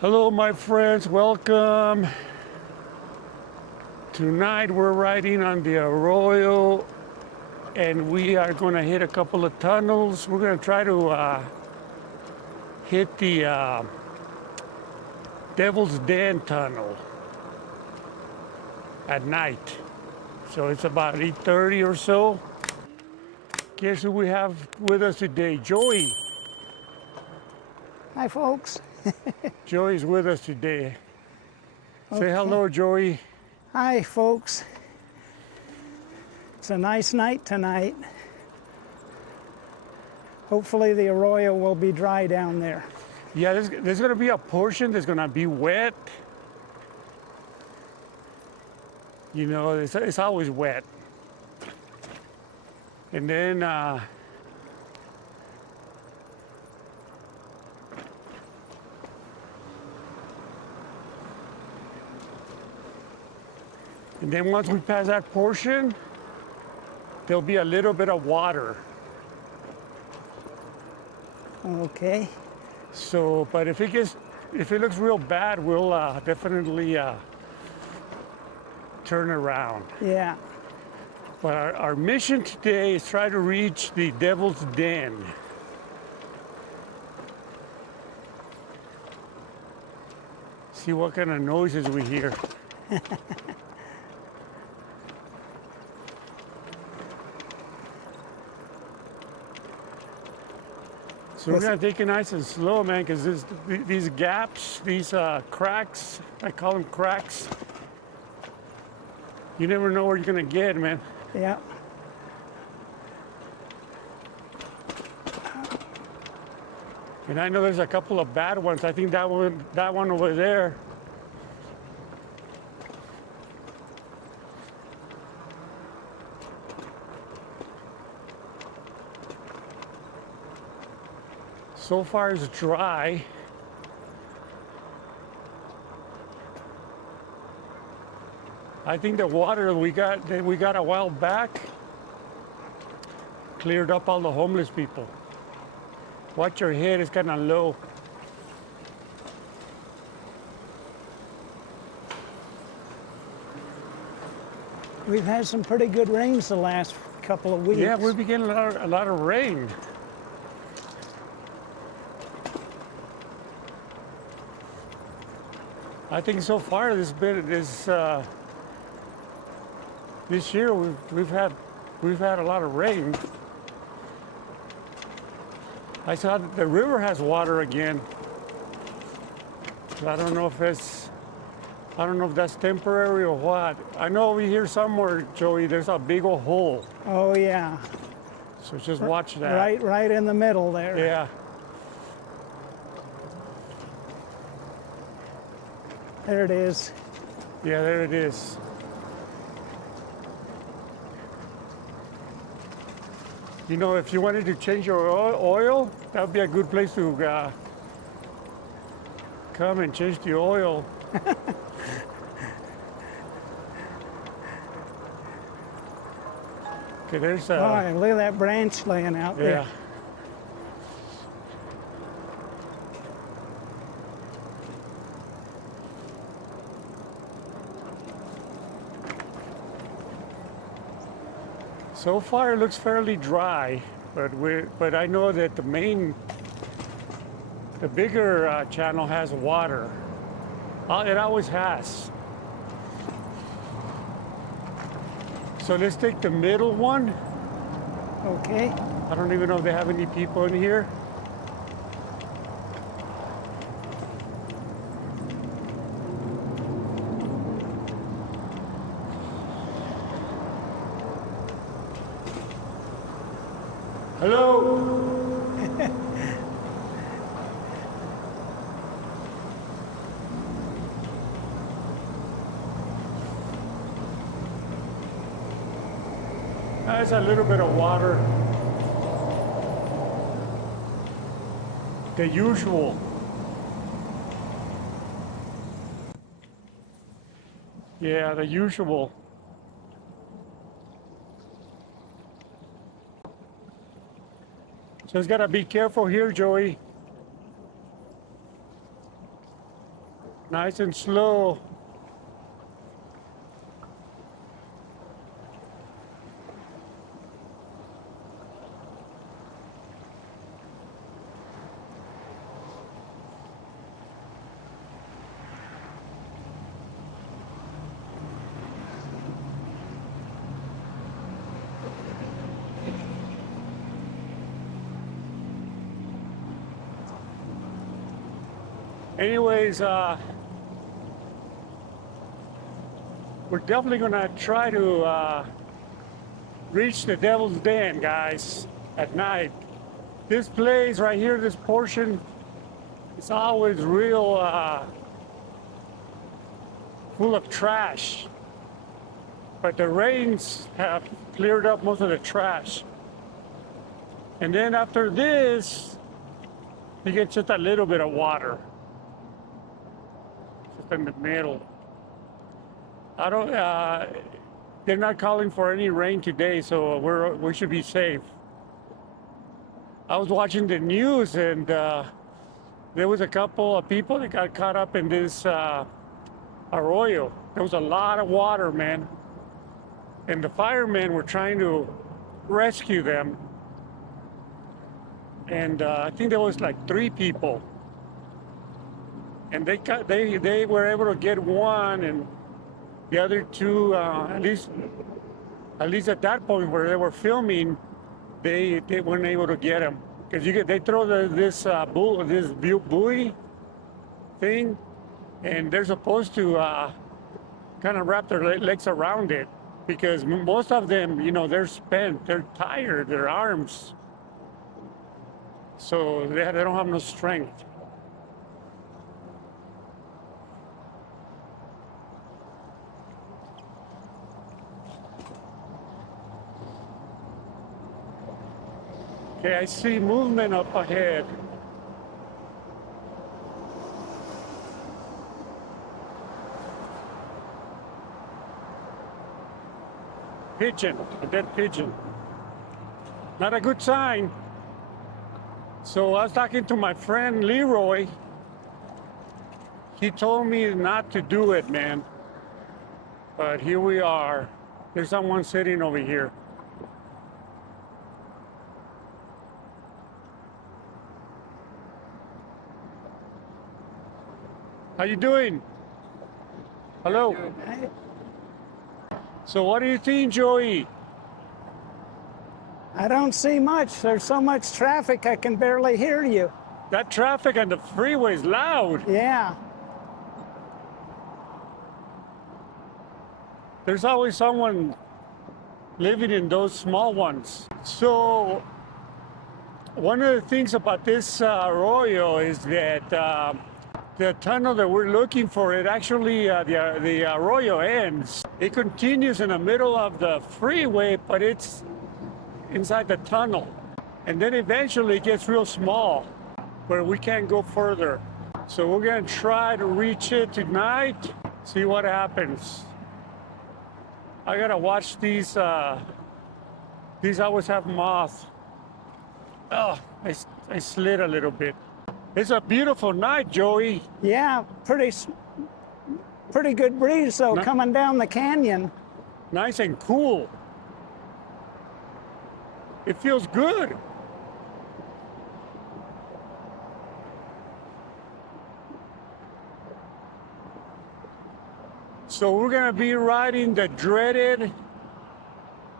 Hello, my friends. Welcome. Tonight we're riding on the arroyo and we are going to hit a couple of tunnels. We're going to try to hit the Devil's Den tunnel at night. So it's about 8:30 or so. Guess who we have with us today? Joey. Hi, folks. Joey's with us today. Okay. Say hello, Joey. Hi, folks. It's a nice night tonight. Hopefully the arroyo will be dry down there. Yeah, there's going to be a portion that's going to be wet. You know, it's always wet. And then once we pass that portion, there'll be a little bit of water. Okay. So, but if it looks real bad, we'll definitely turn around. Yeah. But our mission today is try to reach the Devil's Den. See what kind of noises we hear. So we're gonna take it nice and slow, man, because these gaps, these cracks, I call them cracks. You never know where you're gonna get, man. Yeah. And I know there's a couple of bad ones. I think that one over there. So far it's dry. I think the water we got a while back cleared up all the homeless people. Watch your head, it's kind of low. We've had some pretty good rains the last couple of weeks. Yeah, we've been getting a lot of rain. I think so far this year we've had a lot of rain. I saw that the river has water again. I don't know if that's temporary or what. I know over here somewhere, Joey, there's a big old hole. Oh yeah. So just watch that. Right in the middle there. Yeah. There it is. Yeah, there it is. You know, if you wanted to change your oil, that would be a good place to come and change the oil. Okay, there's Oh, and look at that branch laying out yeah. there. So far, it looks fairly dry, but I know that the bigger channel has water. It always has. So let's take the middle one. Okay. I don't even know if they have any people in here. Hello. There's a little bit of water. The usual. Yeah, the usual. Just gotta be careful here, Joey. Nice and slow. Anyways, we're definitely gonna try to reach the Devil's Den, guys, at night. This place right here, this portion, it's always real full of trash. But the rains have cleared up most of the trash. And then after this, you get just a little bit of water. Just in the middle. I don't, they're not calling for any rain today, so we should be safe. I was watching the news and there was a couple of people that got caught up in this arroyo. There was a lot of water, man. And the firemen were trying to rescue them. And I think there was like 3 people. And they were able to get one, and the other 2, at least at that point where they were filming, they weren't able to get them because they throw this buoy thing, and they're supposed to kind of wrap their legs around it because most of them, you know, they're spent, they're tired, their arms, so they don't have no strength. Okay, I see movement up ahead. Pigeon, a dead pigeon. Not a good sign. So I was talking to my friend Leroy. He told me not to do it, man. But here we are. There's someone sitting over here. How you doing? Hello. So what do you think, Joey? I don't see much. There's so much traffic, I can barely hear you. That traffic on the freeway is loud. Yeah. There's always someone living in those small ones. So one of the things about this arroyo is that the tunnel that we're looking for, it actually, the arroyo ends. It continues in the middle of the freeway, but it's inside the tunnel. And then eventually it gets real small, where we can't go further. So we're gonna try to reach it tonight, see what happens. I gotta watch these always have moth. Oh, I slid a little bit. It's a beautiful night, Joey. Yeah, pretty good breeze though, coming down the canyon. Nice and cool. It feels good. So we're gonna be riding the dreaded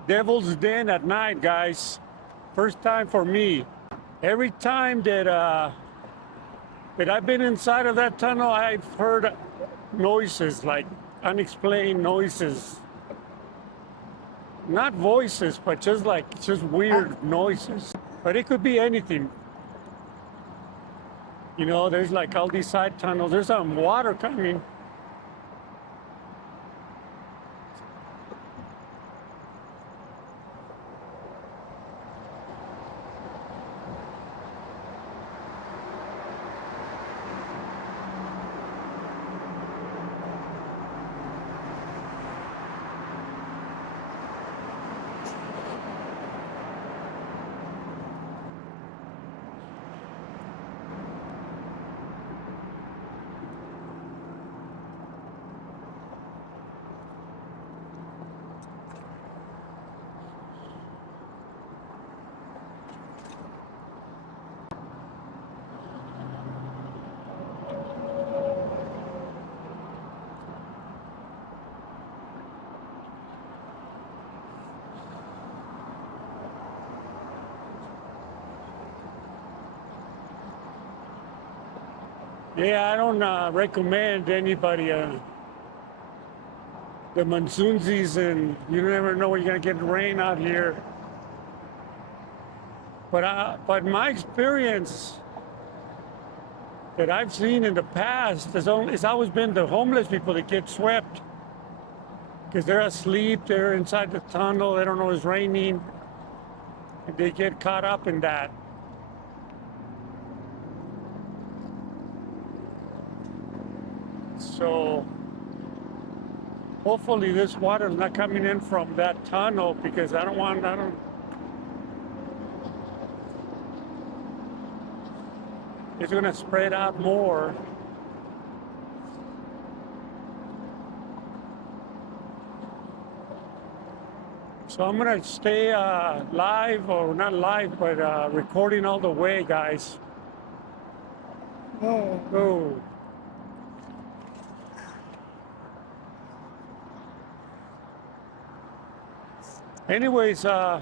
Devil's Den at night, guys. First time for me. Every time that I've been inside of that tunnel, I've heard noises, like unexplained noises. Not voices, but just weird noises. But it could be anything. You know, there's like all these side tunnels. There's some water coming. Yeah, I don't recommend anybody the monsoon season. You never know when you're gonna get rain out here. But my experience that I've seen in the past it's always been the homeless people that get swept because they're asleep, they're inside the tunnel, they don't know it's raining, and they get caught up in that. So hopefully this water is not coming in from that tunnel because it's gonna spread out more. So I'm gonna stay live, or not live, but recording all the way, guys. Oh. Anyways, I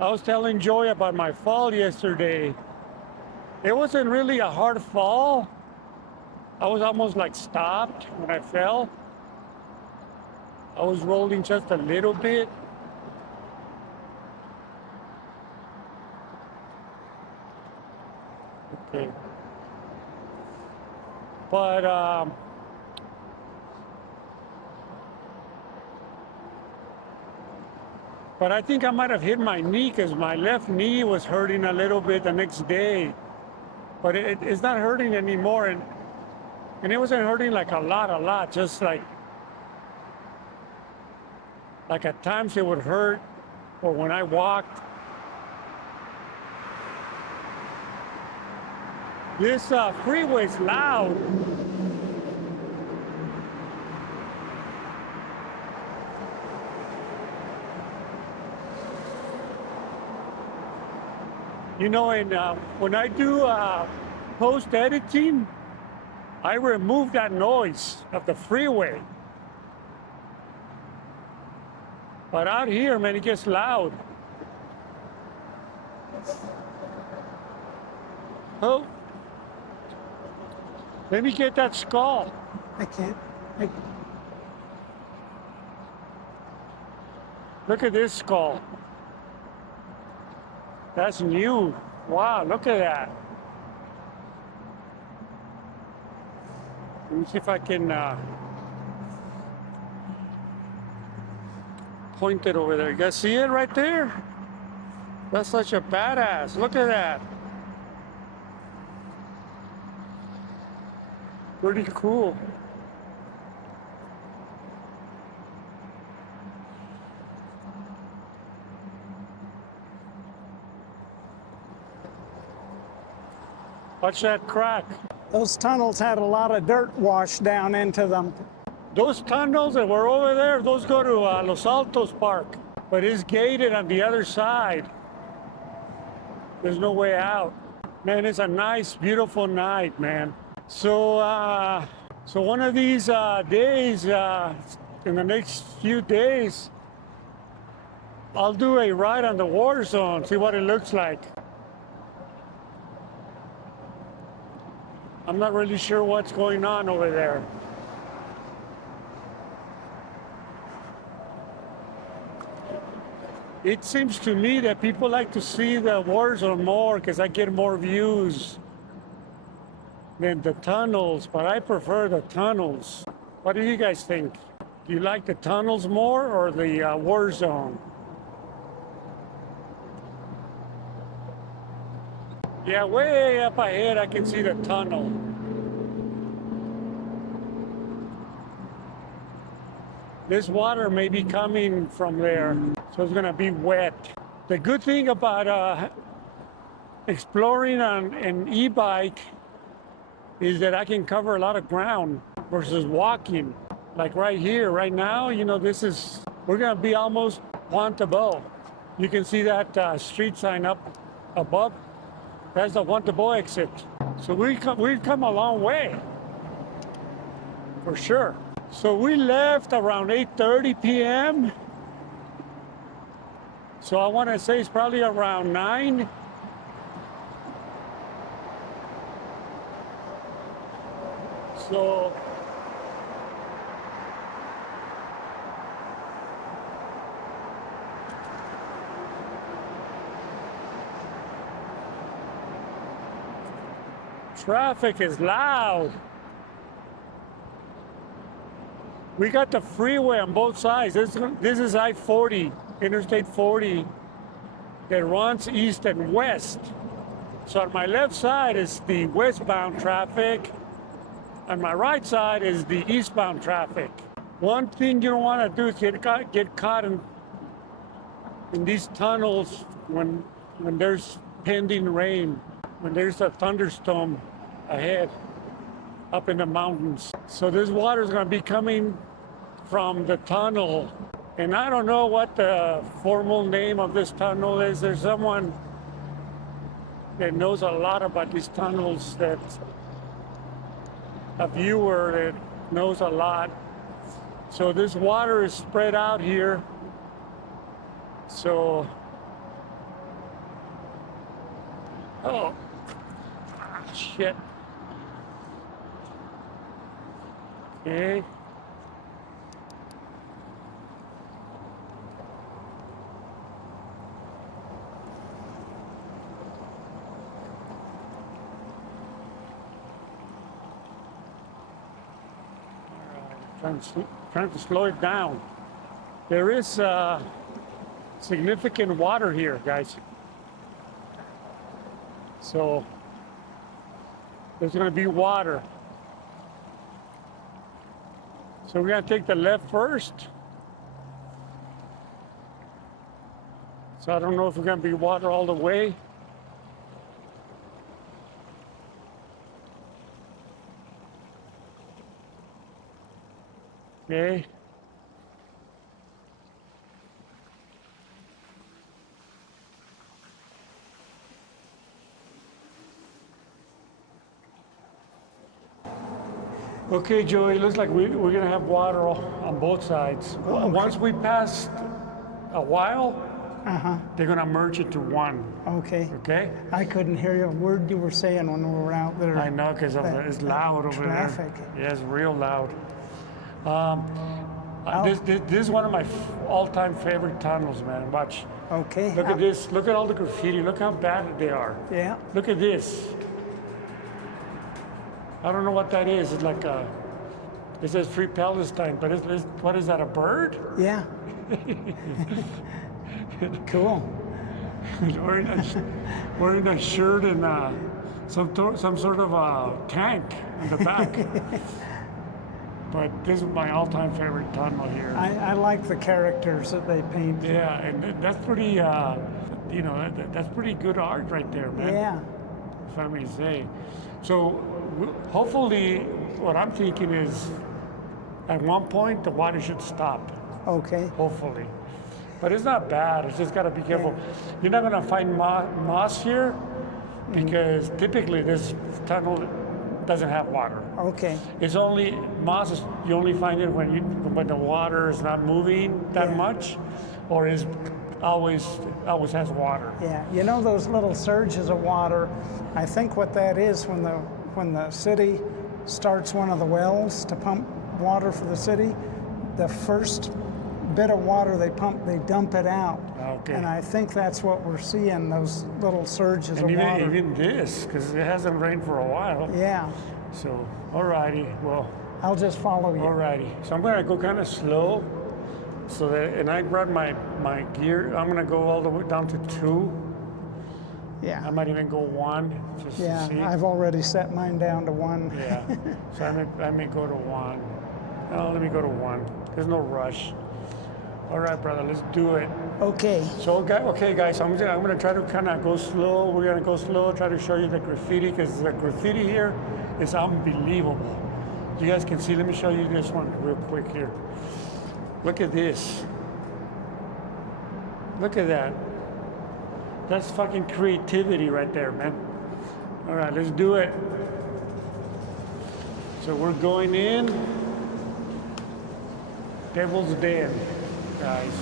was telling Joy about my fall yesterday. It wasn't really a hard fall. I was almost like stopped when I fell. I was rolling just a little bit. Okay. But I think I might have hit my knee because my left knee was hurting a little bit the next day. But it's not hurting anymore. And it wasn't hurting like a lot, just like at times it would hurt, or when I walked. This freeway's loud. You know, and when I do post editing, I remove that noise of the freeway. But out here, man, it gets loud. Oh, let me get that skull. I can't. Look at this skull. That's new. Wow, look at that. Let me see if I can point it over there. You guys see it right there? That's such a badass. Look at that. Pretty cool. Watch that crack. Those tunnels had a lot of dirt washed down into them. Those tunnels that were over there, those go to Los Altos Park, but it's gated on the other side. There's no way out. Man, it's a nice, beautiful night, man. So one of these days, in the next few days, I'll do a ride on the war zone, see what it looks like. I'm not really sure what's going on over there. It seems to me that people like to see the war zone more because I get more views than the tunnels, but I prefer the tunnels. What do you guys think? Do you like the tunnels more or the war zone? Yeah, way up ahead I can see the tunnel. This water may be coming from there, so it's gonna be wet. The good thing about exploring on an e-bike is that I can cover a lot of ground versus walking. Like right here, right now, you know, we're gonna be almost Pontabo. You can see that street sign up above. That's the Pontabo exit. So we've come a long way, for sure. So we left around 8:30 p.m. So I want to say it's probably around 9. So traffic is loud. We got the freeway on both sides. This is I-40, Interstate 40, that runs east and west. So on my left side is the westbound traffic. On my right side is the eastbound traffic. One thing you don't want to do is get caught in these tunnels when there's pending rain, when there's a thunderstorm ahead up in the mountains. So this water is going to be coming from the tunnel. And I don't know what the formal name of this tunnel is. There's someone that knows a lot about these tunnels, that a viewer that knows a lot. So this water is spread out here. So, oh, shit. Okay. Trying to slow it down. There is significant water here, guys. So there's going to be water. So we're going to take the left first. So I don't know if we're going to be water all the way. Okay. Okay, Joey, looks like we're going to have water on both sides. Okay. Once we pass a while, they're going to merge into one. Okay. Okay? I couldn't hear a word you were saying when we were out there. I know, because it's loud over traffic. there. Yeah, it's real loud. This is one of my all-time favorite tunnels, man. Watch. Okay. Look at this. Look at all the graffiti. Look how bad they are. Yeah. Look at this. I don't know what that is. It's like a, it says Free Palestine, but what is that, a bird? Yeah. Cool. wearing a shirt and some sort of a tank in the back. But this is my all-time favorite tunnel here. I like the characters that they paint. Yeah, and that's pretty, that's pretty good art right there, man. Yeah. If I may say. So hopefully, what I'm thinking is, at one point, the water should stop. Okay. Hopefully. But it's not bad. It's just got to be careful. You're not going to find moss here because typically this tunnel doesn't have water. Okay. It's only moss. You only find it when the water is not moving that much, or is always has water. Yeah. You know those little surges of water? I think what that is when the city starts one of the wells to pump water for the city, the first bit of water they pump, they dump it out. Okay. And I think that's what we're seeing, those little surges And of water. even this, because it hasn't rained for a while. Yeah. So, alrighty, well. I'll just follow you. Alrighty, so I'm gonna go kind of slow. So that, and I grabbed my gear. I'm gonna go all the way down to 2. Yeah. I might even go 1, just to see. I've already set mine down to 1. Yeah, so I may go to 1. Oh, let me go to 1. There's no rush. All right, brother, let's do it. Okay. So, okay, guys, I'm gonna try to kind of go slow. We're gonna go slow, try to show you the graffiti, because the graffiti here is unbelievable. You guys can see, let me show you this one real quick here. Look at this. Look at that. That's fucking creativity right there, man. All right, let's do it. So we're going in. Devil's Den, guys.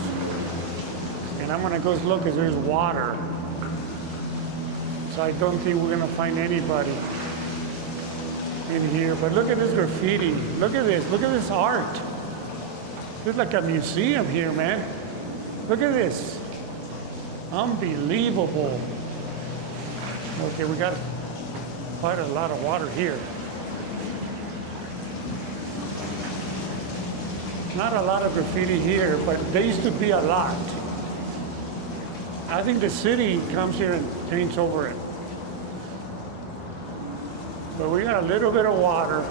And I'm gonna go slow because there's water. So I don't think we're gonna find anybody. in here. But look at this graffiti. Look at this. Look at this art. It's like a museum here, man. Look at this. Unbelievable. Okay, we got quite a lot of water here. Not a lot of graffiti here, but there used to be a lot. I think the city comes here and paints over it. But we got a little bit of water.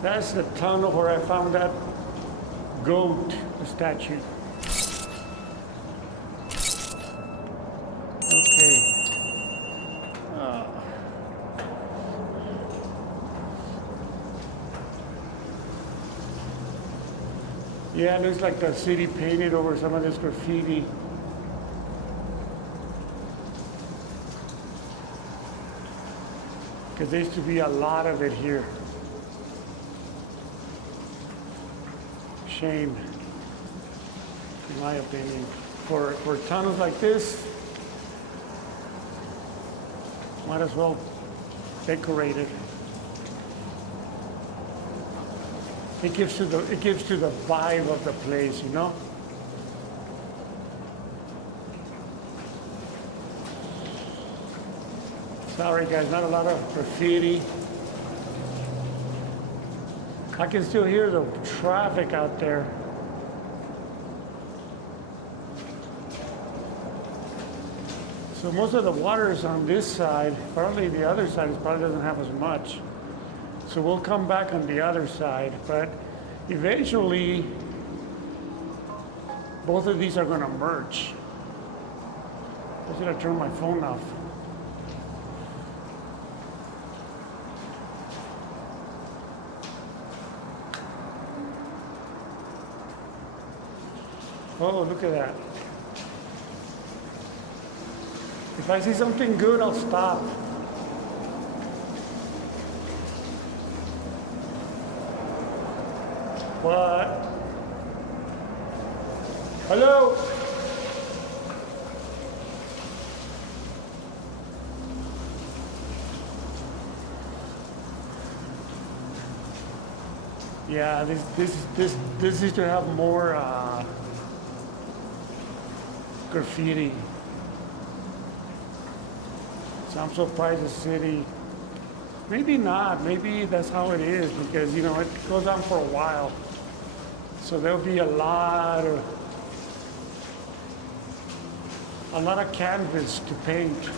That's the tunnel where I found that goat statue. Okay. Yeah, it looks like the city painted over some of this graffiti. Because there used to be a lot of it here. Shame, in my opinion. For tunnels like this, might as well decorate it. It gives to the vibe of the place, you know? Sorry guys, not a lot of graffiti. I can still hear the traffic out there. So most of the water is on this side. Probably the other side probably doesn't have as much. So we'll come back on the other side, but eventually both of these are going to merge. I should have turned my phone off. Oh, look at that. If I see something good, I'll stop. What? Hello? Yeah, this used to have more graffiti. So I'm surprised the city, maybe not, maybe that's how it is because, you know, it goes on for a while. So there'll be a lot of canvas to paint.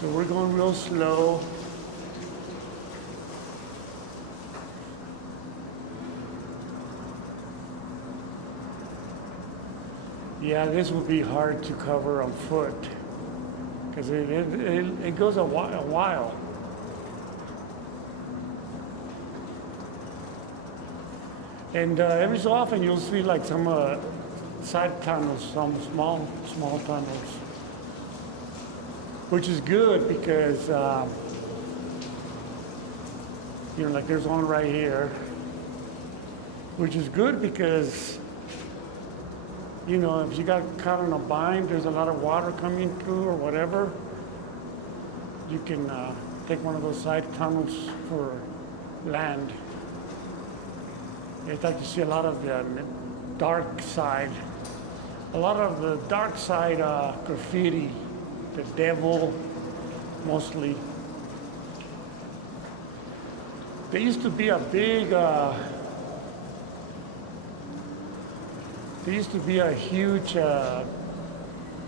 So we're going real slow. Yeah, this would be hard to cover on foot because it goes a while. And every so often you'll see like some side tunnels, some small tunnels, which is good because you know, like there's one right here, which is good because, you know, if you got caught in a bind, there's a lot of water coming through or whatever, you can take one of those side tunnels for land. In fact, you see a lot of the dark side graffiti, the devil mostly. There used to be a huge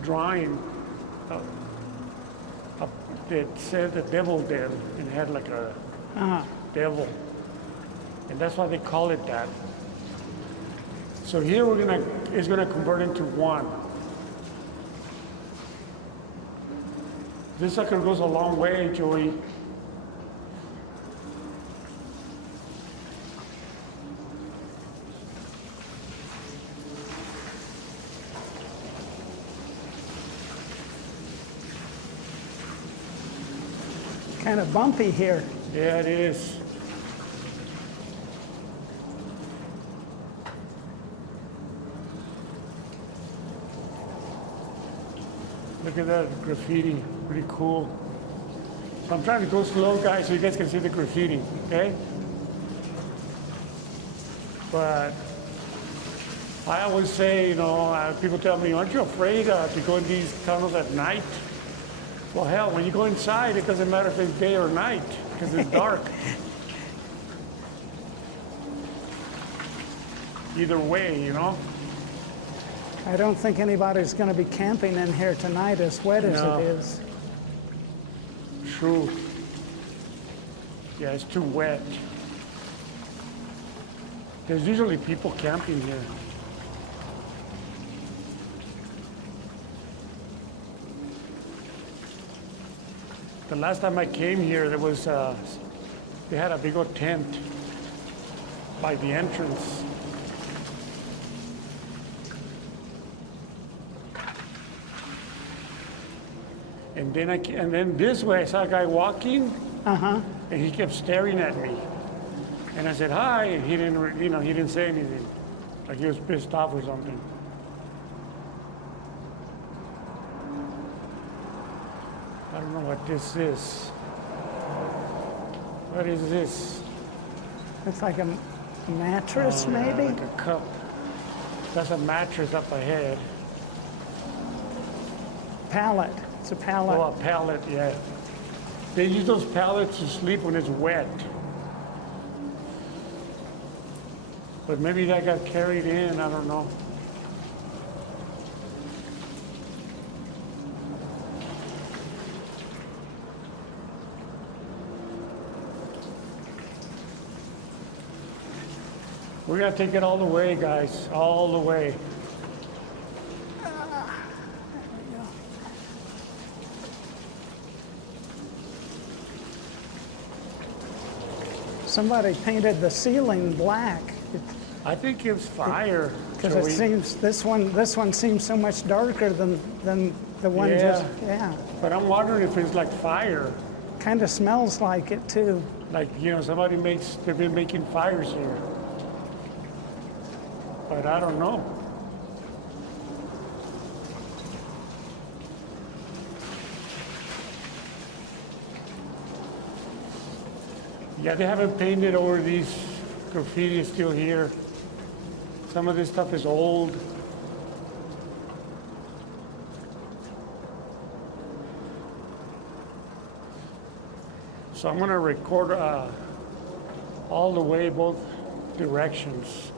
drawing that said the devil den and had like a devil. And that's why they call it that. So here it's gonna convert into one. This sucker goes a long way, Joey. Kind of bumpy here. Yeah, it is. Look at that graffiti, pretty cool. So I'm trying to go slow, guys, so you guys can see the graffiti, okay? But I always say, you know, people tell me, aren't you afraid to go in these tunnels at night? Well, hell, when you go inside, it doesn't matter if it's day or night, because it's dark. Either way, you know? I don't think anybody's going to be camping in here tonight as wet as No. it is. True. Yeah, it's too wet. There's usually people camping here. The last time I came here, there was they had a big old tent by the entrance. And then this way, I saw a guy walking, and he kept staring at me. And I said hi, and he didn't, he didn't say anything, like he was pissed off or something. I don't know what this is. What is this? Looks like a mattress, maybe? Like a cup. That's a mattress up ahead. Pallet. It's a pallet. Oh, a pallet, yeah. They use those pallets to sleep when it's wet. But maybe that got carried in, I don't know. We're gonna take it all the way, guys, all the way. Somebody painted the ceiling black. I think it's fire. Because it seems this one seems so much darker than the one Yeah. just But I'm wondering if it's like fire. Kind of smells like it too. Like, they've been making fires here. But I don't know. Yeah, they haven't painted over these graffiti is still here. Some of this stuff is old. So I'm gonna record all the way, both directions.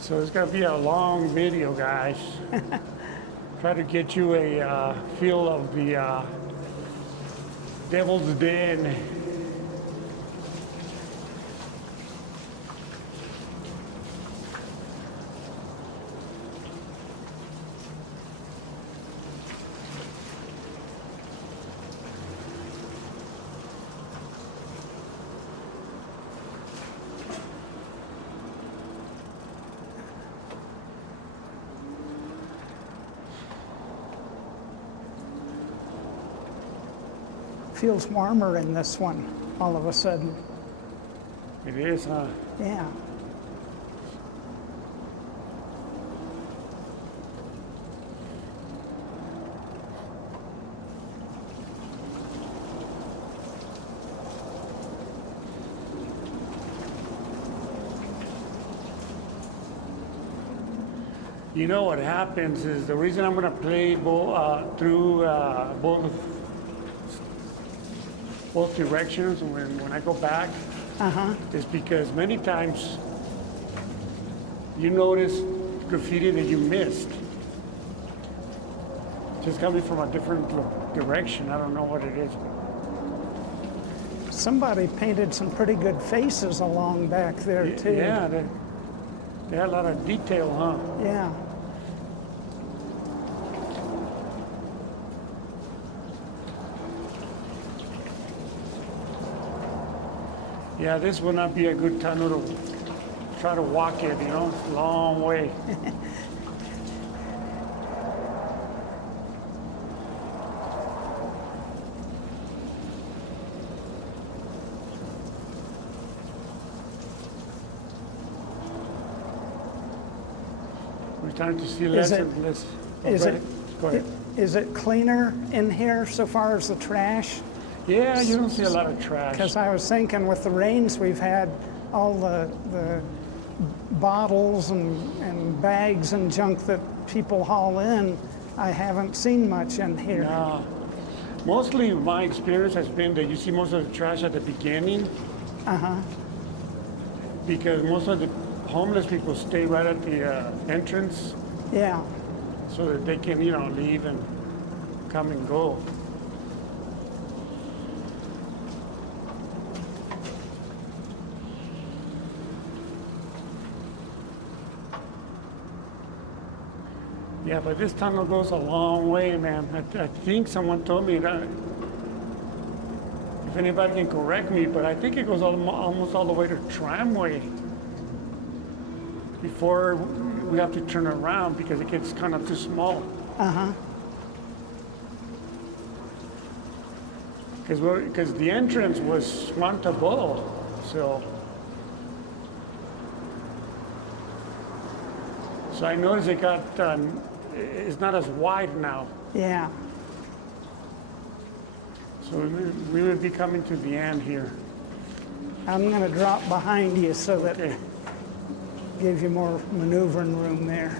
So it's gonna be a long video, guys. Try to get you a feel of the Devil's Den. Feels warmer in this one all of a sudden. It is, huh? Yeah. You know what happens is the reason I'm gonna play through both directions when I go back is because many times you notice graffiti that you missed. Just coming from a different direction. I don't know what it is. Somebody painted some pretty good faces along back there too. Yeah, they had a lot of detail, huh? Yeah. Yeah, this will not be a good tunnel to try to walk it, It's a long way. We're starting to see less it- and less. Is it, Go ahead. is it cleaner in here so far as the trash? Yeah, you don't see a lot of trash. Because I was thinking with the rains we've had, all the bottles and bags and junk that people haul in, I haven't seen much in here. Mostly my experience has been that you see most of the trash at the beginning. Because most of the homeless people stay right at the entrance Yeah. so that they can, leave and come and go. Yeah, but this tunnel goes a long way, man. I think someone told me that. If anybody can correct me, but I think it goes almost all the way to Tramway before we have to turn around because it gets kind of too small. Because the entrance was Swantable, so I noticed it got it's not as wide now. Yeah. So we would be coming to the end here. I'm going to drop behind you so that Okay. gives you more maneuvering room there.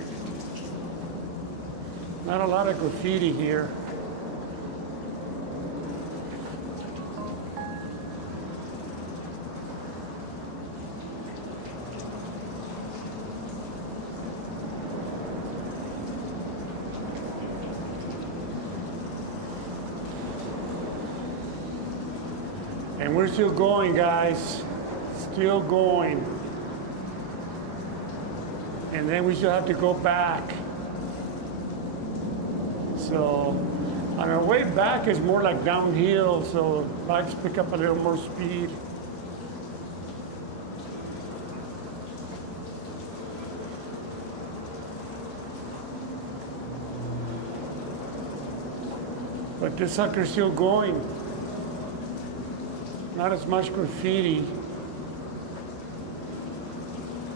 Not a lot of graffiti here. And we're still going, guys. Still going. And then we still have to go back. So on our way back is more like downhill, so bikes pick up a little more speed. But this sucker's still going. Not as much graffiti.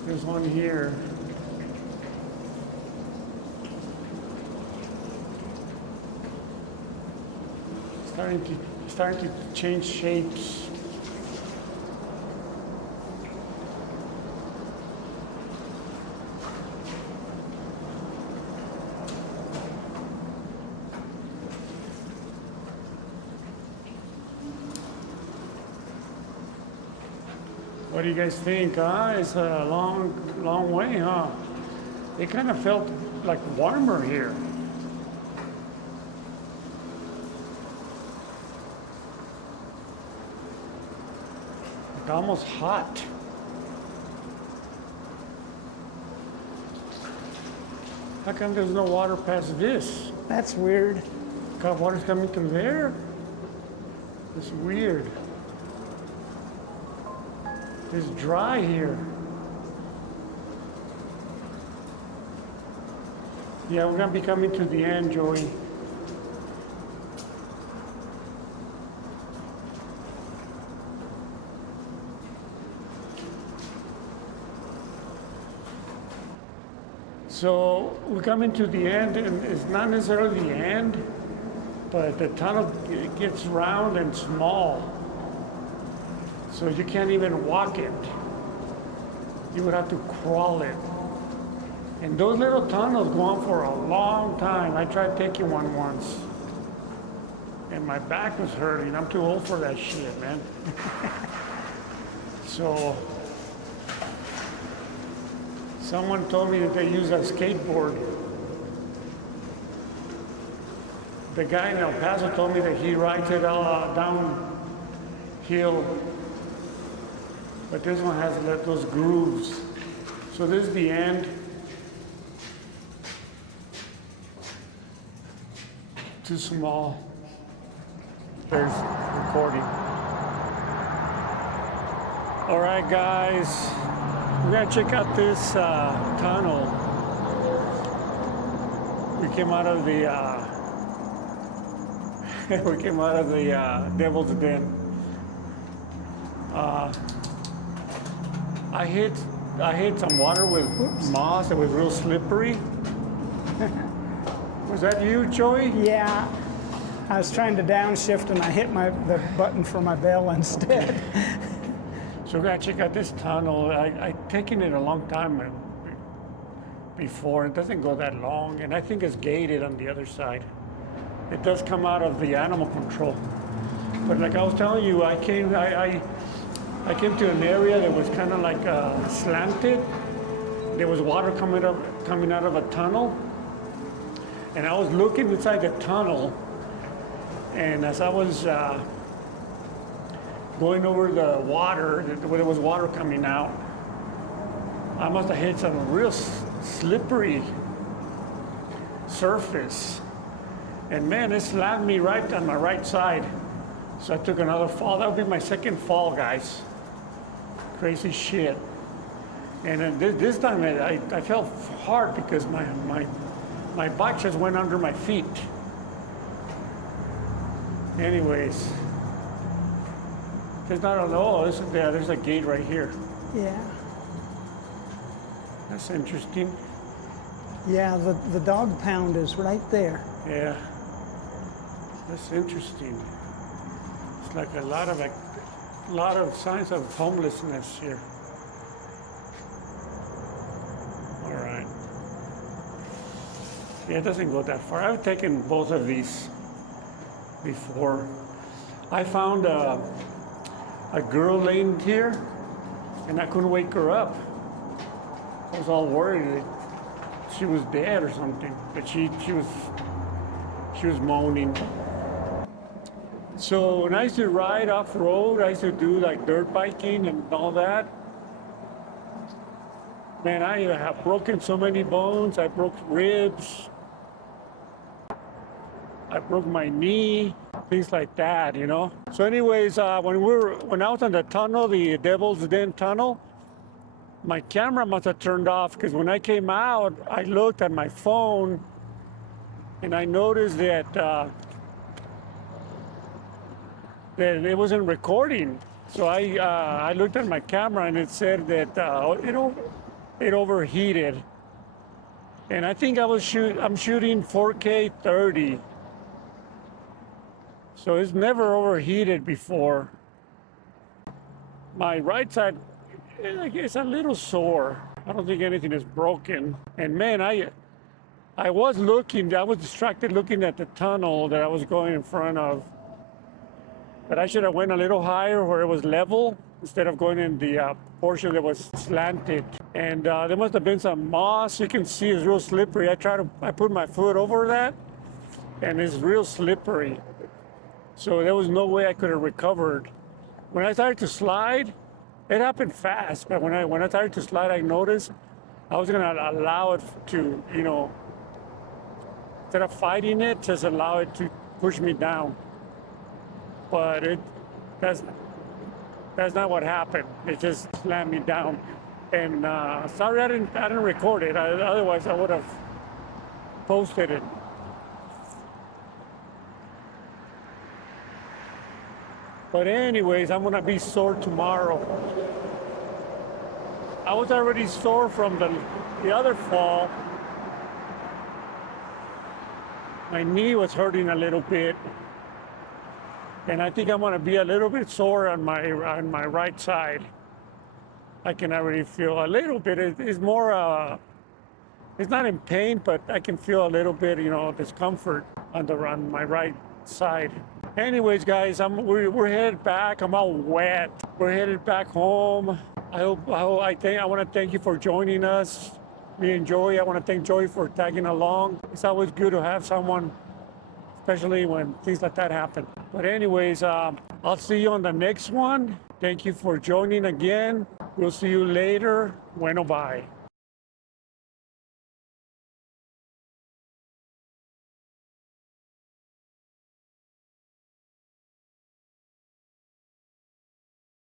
There's one here. Starting to change shapes. What do you guys think, huh? It's a long way, huh? It kind of felt like warmer here. Like almost hot. How come there's no water past this? That's weird. God, water's coming through there? It's weird. It's dry here. Yeah, we're gonna be coming to the end, Joey. So we're coming to the end, and it's not necessarily the end, but the tunnel gets round and small. So you can't even walk it. You would have to crawl it. And those little tunnels go on for a long time. I tried taking one once, and my back was hurting. I'm too old for that shit, man. So someone told me that they use a skateboard. The guy in El Paso told me that he rides it downhill. But this one has those grooves. So this is the end. Too small. There's recording. All right, guys. We're gonna check out this tunnel. We came out of the Devil's Den. I hit some water with moss. It was real slippery. Was that you, Joey? Yeah, I was trying to downshift and I hit the button for my bell instead. So we gotta check out this tunnel. I've taken it a long time before. It doesn't go that long, and I think it's gated on the other side. It does come out of the animal control. But like I was telling you, I came to an area that was kind of like slanted. There was water coming out of a tunnel, and I was looking inside the tunnel, and as I was going over the water, where there was water coming out, I must have hit some real slippery surface, and man, it slammed me right on my right side. So I took another fall. That would be my second fall, guys. Crazy shit. And then this time I felt hard because my bike just went under my feet. Anyways, there's not a there's a gate right here. Yeah. That's interesting. Yeah, the dog pound is right there. Yeah. That's interesting. It's like a lot of signs of homelessness here. All right. Yeah, it doesn't go that far. I've taken both of these before. I found a girl laying here, and I couldn't wake her up. I was all worried that she was dead or something, but she was moaning. So when I used to ride off-road, I used to do like dirt biking and all that. Man, I have broken so many bones. I broke ribs. I broke my knee, things like that, you know. So anyways, when I was in the tunnel, the Devil's Den tunnel, my camera must have turned off, because when I came out, I looked at my phone and I noticed that it wasn't recording. So I looked at my camera and it said that it overheated. And I think I'm shooting 4K 30. So it's never overheated before. My right side, it's a little sore. I don't think anything is broken. And man, I was distracted looking at the tunnel that I was going in front of. But I should have went a little higher where it was level instead of going in the portion that was slanted. And there must have been some moss. You can see it's real slippery. I put my foot over that, and it's real slippery. So there was no way I could have recovered. When I started to slide, it happened fast. But when I started to slide, I noticed I was gonna allow it to, instead of fighting it, just allow it to push me down. But that's not what happened. It just slammed me down. And sorry I didn't record it. Otherwise I would have posted it. But anyways, I'm gonna be sore tomorrow. I was already sore from the other fall. My knee was hurting a little bit. And I think I'm gonna be a little bit sore on my right side. I can already feel a little bit. It's more, it's not in pain, but I can feel a little bit, discomfort on my right side. Anyways, guys, we're headed back. I'm all wet. We're headed back home. I want to thank you for joining us. Me and Joey. I want to thank Joey for tagging along. It's always good to have someone, especially when things like that happen. But anyways, I'll see you on the next one. Thank you for joining again. We'll see you later. Bueno, bye.